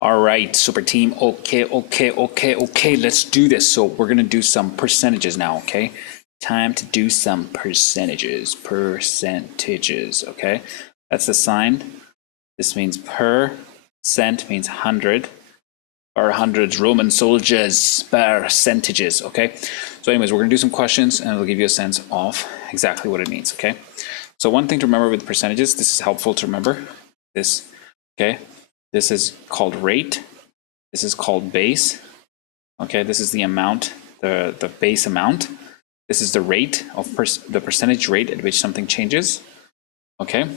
All right, super team. Okay. Let's do this. So we're going to do some percentages now, okay? Time to do some percentages. Okay? That's the sign. This means percent means 100. Or hundreds, Roman soldiers, percentages, okay? So anyways, we're going to do some questions and it'll give you a sense of exactly what it means, okay? So one thing to remember with percentages, this is helpful to remember. This, okay? This is called rate. This is called base. Okay, this is the amount, the base amount. This is the rate of the percentage rate at which something changes. Okay,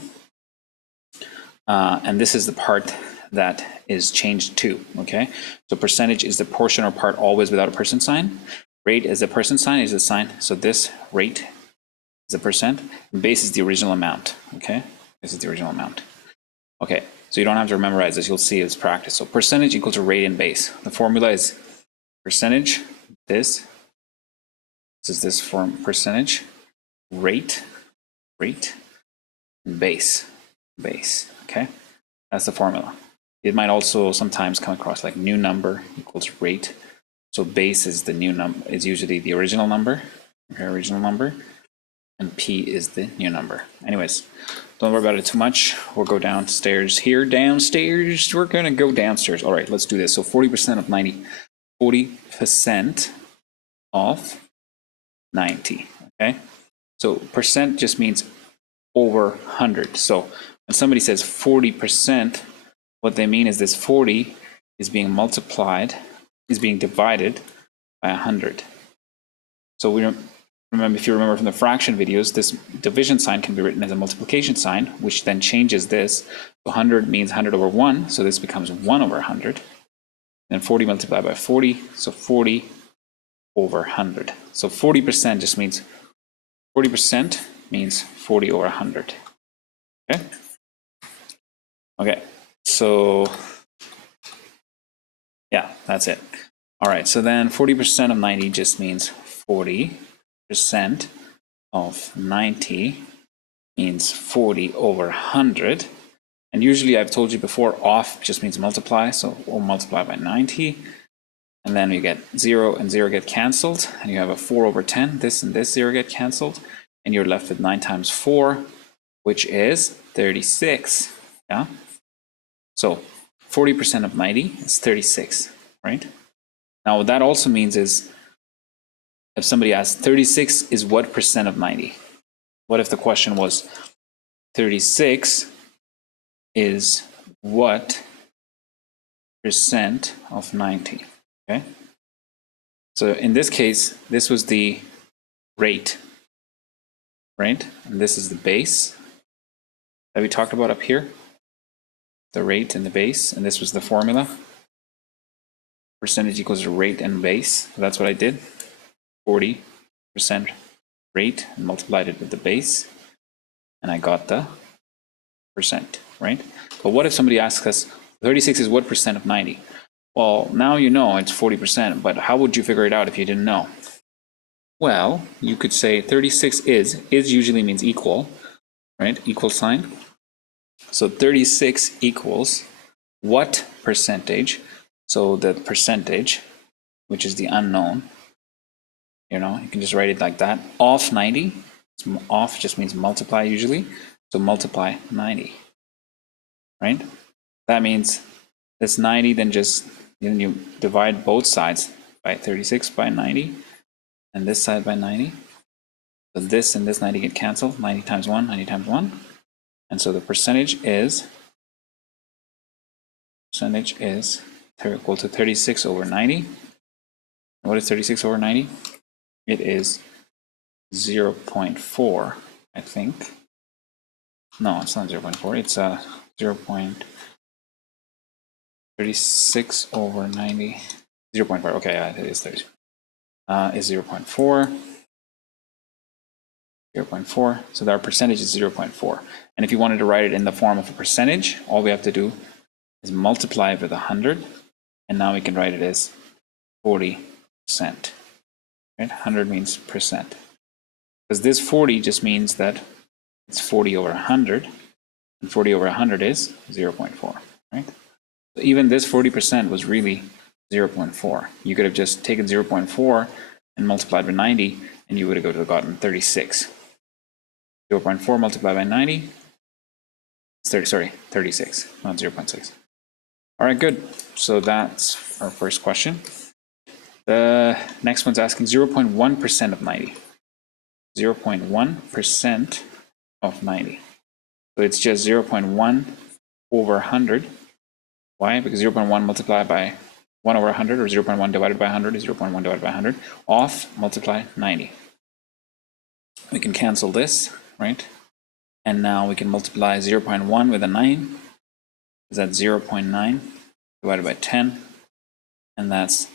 and this is the part that is changed to. Okay, so percentage is the portion or part always without a percent sign. Rate is the percent sign, is the sign. So this rate is a percent. And base is the original amount. Okay, this is the original amount. Okay, so you don't have to memorize this, you'll see it's practice. So percentage equal to rate and base. The formula is percentage, this is this form, percentage, rate, and base, okay? That's the formula. It might also sometimes come across like new number equals rate. So base is the new number, is usually the original number, okay, and P is the new number. Anyways, don't worry about it too much. We'll go downstairs here. Downstairs. We're going to go downstairs. All right, let's do this. So 40% of 90. 40% of 90. Okay. So percent just means over 100. So when somebody says 40%, what they mean is this 40 is being multiplied, is being divided by 100. So we remember, if you remember from the fraction videos, this division sign can be written as a multiplication sign, which then changes this. So 100 means 100 over 1, so this becomes 1 over 100. Then 40 multiplied by 40, so 40 over 100. So 40% just means 40% means 40 over 100. Okay? Okay, so yeah, that's it. All right, so then 40% of 90 just means 40% of 90 means 40 over 100. And usually I've told you before, off just means multiply. So we'll multiply by 90. And then you get 0 and 0 get canceled. And you have a 4 over 10. This and this 0 get canceled. And you're left with 9 times 4, which is 36. Yeah. So 40% of 90 is 36, right? Now what that also means is, if somebody asks 36 is what percent of 90? What if the question was 36 is what percent of 90? Okay. So in this case, this was the rate, right? And this is the base that we talked about up here. The rate and the base, and this was the formula. Percentage equals to rate and base. So that's what I did. 40% rate and multiplied it with the base. And I got the percent, right? But what if somebody asks us, 36 is what percent of 90? Well, now you know it's 40%, but how would you figure it out if you didn't know? Well, you could say 36 is usually means equal, right? Equal sign. So 36 equals what percentage? So the percentage, which is the unknown, you know, you can just write it like that. Off 90, off just means multiply usually. So multiply 90, right? That means this 90, then you divide both sides by 36 by 90, and this side by 90. So this and this 90 get canceled. 90 times 1, 90 times 1. And so the percentage is equal to 36 over 90. What is 36 over 90? It is 0.4, I think. No, it's not 0.4. It's 0.36 over 90. 0.4. Okay, yeah, it is 30. Is 0.4. 0.4. So our percentage is 0.4. And if you wanted to write it in the form of a percentage, all we have to do is multiply it with 100. And now we can write it as 40%. Right? 100 means percent. Because this 40 just means that it's 40 over 100. And 40 over 100 is 0.4. Right? Even this 40% was really 0.4. You could have just taken 0.4 and multiplied by 90, and you would have gotten 36. 0.4 multiplied by 90, it's 36, not 0.6. All right, good. So that's our first question. The next one's asking 0.1% of 90. 0.1% of 90. So it's just 0.1 over 100. Why? Because 0.1 multiplied by 1 over 100, or 0.1 divided by 100 is 0.1 divided by 100, off multiply 90. We can cancel this, right? And now we can multiply 0.1 with a 9. Is that 0.9 divided by 10? And that's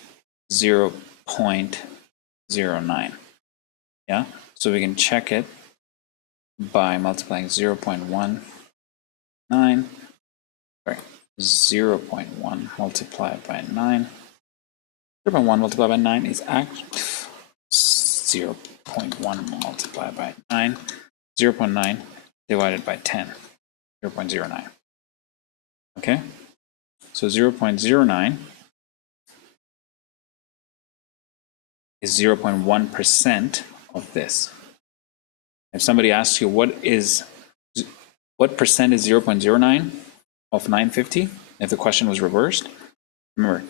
0.09. Yeah? So we can check it by multiplying 0.19, 0.1 multiplied by 9. 0.1 multiplied by 9 is 0.1 multiplied by 9. 0.9 divided by 10. 0.09. Okay? So 0.09 is 0.1% of this. If somebody asks you what percent is 0.09 of 950, if the question was reversed, remember,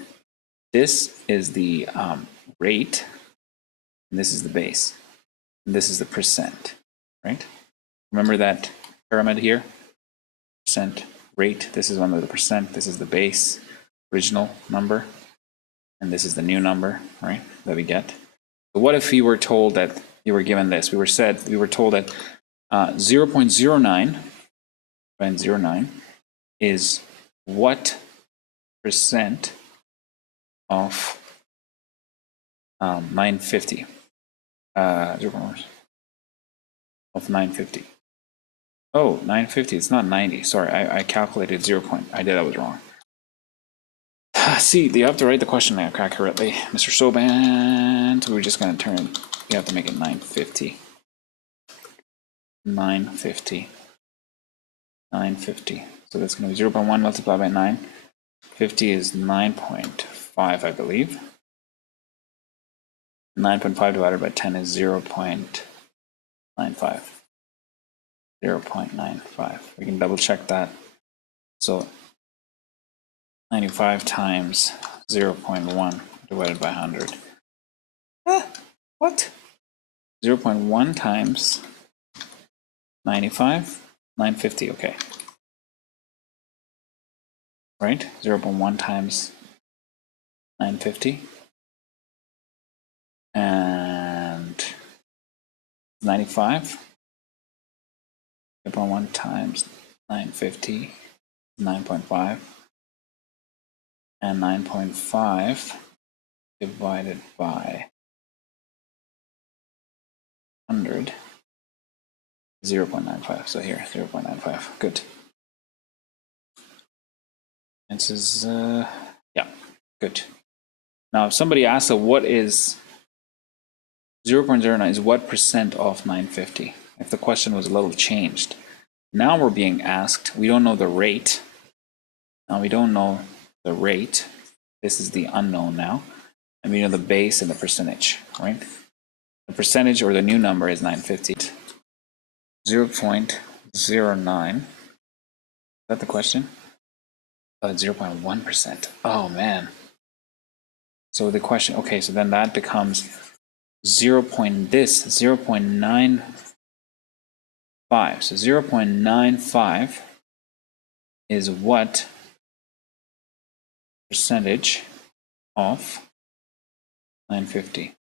this is the rate, and this is the base, and this is the percent, right? Remember that pyramid here? Percent, rate, this is under the percent, this is the base, original number, and this is the new number, right, that we get. But what if we were told that you were given this? We were told that 0.09 is what percent of 950? Of 950. Oh, 950, it's not 90. Sorry, I calculated 0. I did, that was wrong. See, you have to write the question accurately, Mr. Soban. So we're just going to turn, you have to make it 950. 950. 950. So that's going to be 0.1 multiplied by 9. 50 is 9.5, I believe. 9.5 divided by 10 is 0.95. 0.95. We can double check that. So 95 times 0.1 divided by 100. What? 0.1 times 95? 950, okay. Right? 0.1 times 950. And 95. 0.1 times 950, 9.5. And 9.5 divided by 100, 0.95. So here, 0.95. Good. This is, yeah, good. Now, if somebody asks, what is 0.09 is what percent of 950? If the question was a little changed. Now we're being asked, we don't know the rate. Now we don't know the rate. This is the unknown now. And we know the base and the percentage, right? The percentage or the new number is 950. 0.09. Is that the question? 0.1%. Oh man. So the question, okay, so then that becomes 0.95. So 0.95 is what percentage of 950?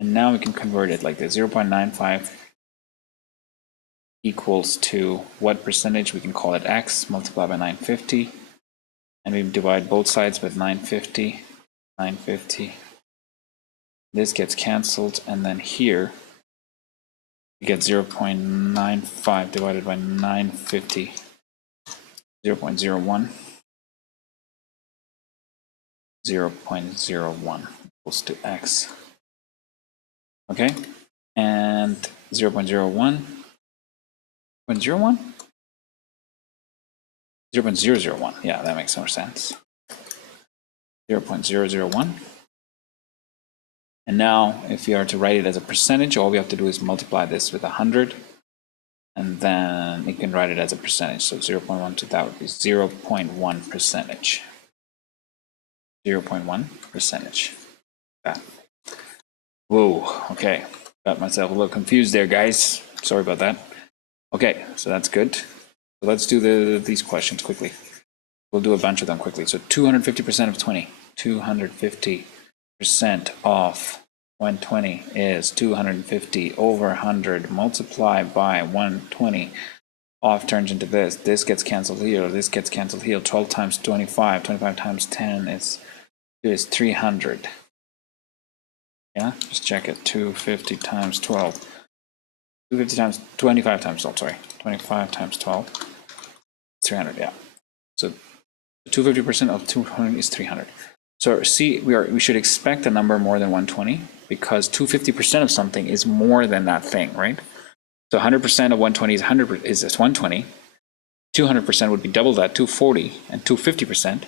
And now we can convert it like this. 0.95 equals to what percentage? We can call it x multiplied by 950. And we divide both sides with 950. 950. This gets canceled. And then here, we get 0.95 divided by 950. 0.01. 0.01 equals to x. Okay, and 0.01. 0.01? 0.001. Yeah, that makes more sense. 0.001. And now if you are to write it as a percentage, all we have to do is multiply this with 100, and then you can write it as a percentage. So 0.1 to that would be 0.1 percentage. 0.1 percentage. That. Whoa, okay. Got myself a little confused there, guys. Sorry about that. Okay, so that's good. So let's do these questions quickly. We'll do a bunch of them quickly. So 250% of 20. 250% of 120 is 250 over 100 multiplied by 120. Off turns into this. This gets canceled here. This gets canceled here. 12 times 25. 25 times 10 is 300. Yeah, just check it. 250 times 12. 250 times 25 times 12. Sorry, 25 times 12. 300. Yeah. So 250% of 200 is 300. So see, we should expect a number more than 120 because 250% of something is more than that thing, right? So 100% of 120 is 100 is 120. 200% would be double that, 240, and 250%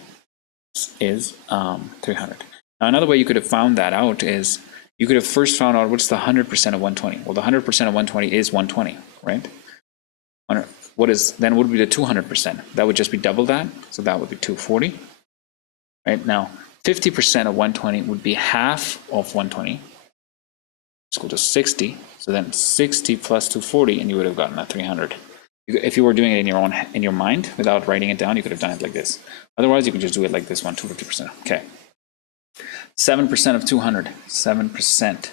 is 300. Now another way you could have found that out is you could have first found out what's the 100% of 120. Well, the 100% of 120 is 120, right? What would be the 200%? That would just be double that, so that would be 240. Right now, 50% of 120 would be half of 120. It's equal to 60. So then 60 plus 240, and you would have gotten that 300. If you were doing it in your mind without writing it down, you could have done it like this. Otherwise, you can just do it like this one, 250%. Okay. 7% of 200. 7%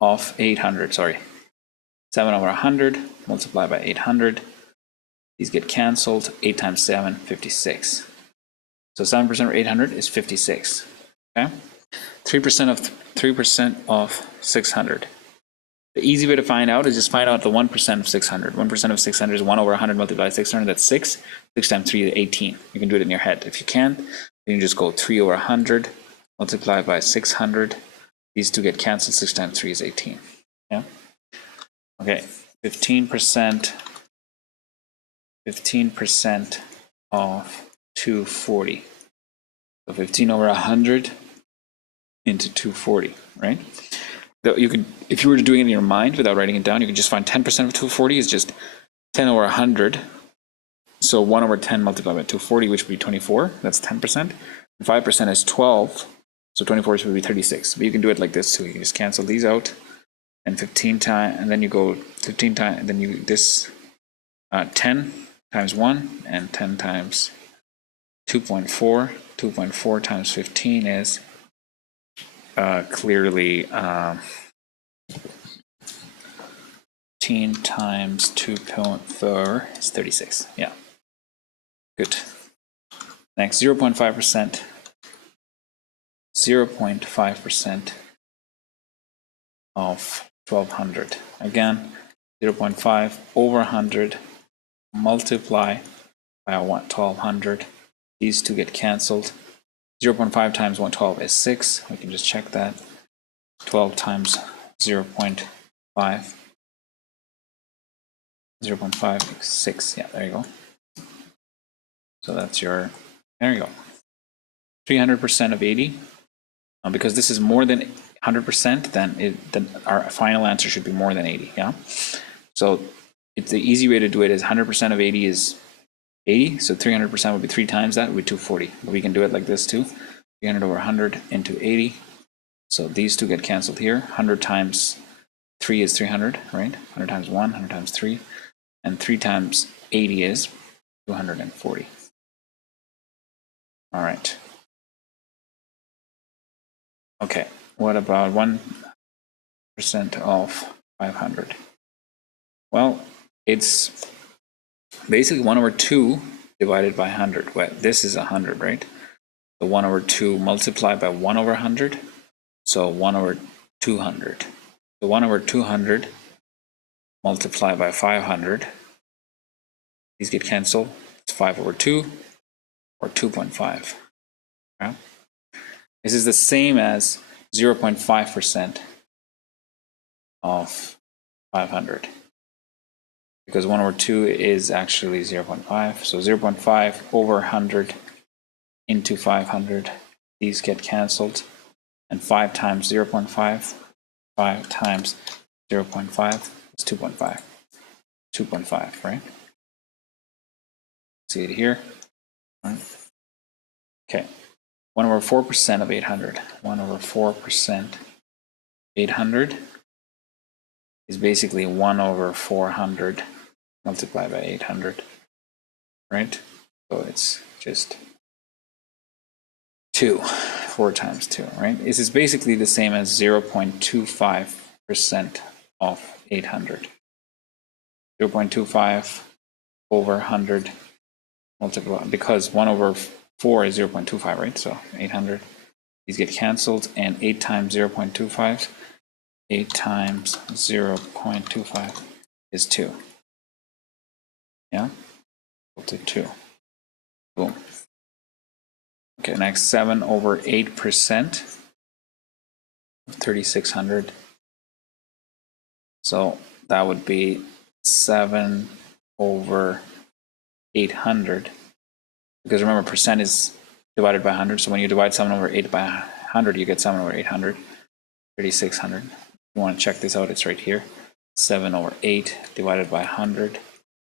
of 800. Sorry. 7 over 100 multiplied by 800. These get canceled. 8 times 7, 56. So 7% of 800 is 56. Okay. 3% of 600. The easy way to find out is just find out the 1% of 600. 1% of 600 is 1 over 100 multiplied by 600. That's 6. 6 times 3 is 18. You can do it in your head. If you can't, then you just go 3 over 100 multiplied by 600. These two get canceled. 6 times 3 is 18. Yeah. Okay. 15% of 240. So 15 over 100 into 240, right? You could, if you were doing it in your mind without writing it down, you could just find 10% of 240 is just 10 over 100. So 1 over 10 multiplied by 240, which would be 24. That's 10%. And 5% is 12. So 24 would be 36. But you can do it like this too. You can just cancel these out. And 15 times, and then you go 15 times, and then you this 10 times 1 and 10 times 2.4. 2.4 times 15 is clearly 15 times 2.4 is 36. Yeah. Good. Next, 0.5%. 0.5% of 1200. Again, 0.5 over 100 multiply by 1200. These two get canceled. 0.5 times 112 is 6. We can just check that. 12 times 0.5. 0.5 is 6. Yeah, there you go. So that's your, there you go. 300% of 80. Because this is more than 100%, then our final answer should be more than 80. Yeah. So it's the easy way to do it is 100% of 80 is 80. So 300% would be 3 times that, would be 240. But we can do it like this too. 300 over 100 into 80. So these two get canceled here. 100 times 3 is 300, right? 100 times 1, 100 times 3. And 3 times 80 is 240. All right. Okay, what about 1% of 500? Well, it's basically 1 over 2 divided by 100. Well, this is 100, right? So 1 over 2 multiplied by 1 over 100. So 1 over 200. So 1 over 200 multiplied by 500. These get canceled. It's 5 over 2 or 2.5. Okay? This is the same as 0.5% of 500. because 1 over 2 is actually 0.5. So 0.5 over 100 into 500, these get canceled. And 5 times 0.5, 5 times 0.5 is 2.5. 2.5, right? See it here. Right. Okay. 1 over 4% of 800. 1 over 4%. 800 is basically 1 over 400 multiplied by 800, right? So it's just 2, 4 times 2, right? This is basically the same as 0.25% of 800. 0.25 over 100 multiplied, because 1 over 4 is 0.25, right? So 800, these get canceled, and 8 times 0.25, 8 times 0.25 is 2. Yeah, equal to 2. Boom. Okay, next 7 over 8% of 3,600. So that would be 7 over 800. Because remember, percent is divided by 100. So when you divide 7 over 8 by 100, you get 7 over 800, 3,600. If you want to check this out, it's right here. 7 over 8 divided by 100.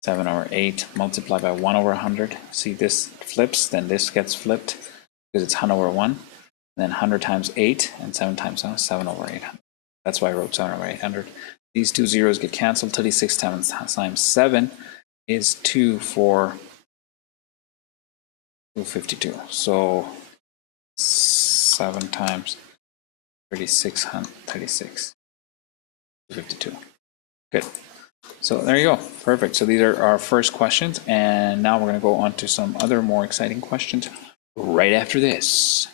7 over 8 multiplied by 1 over 100. See, this flips, then this gets flipped because it's 100 over 1. And then 100 times 8 and 7 times 7 over 800. That's why I wrote 7 over 800. These two zeros get canceled. 36 times 7 is 2 for 252. So 7 times 36, 252. Good. So there you go. Perfect. So these are our first questions. And now we're going to go on to some other more exciting questions right after this.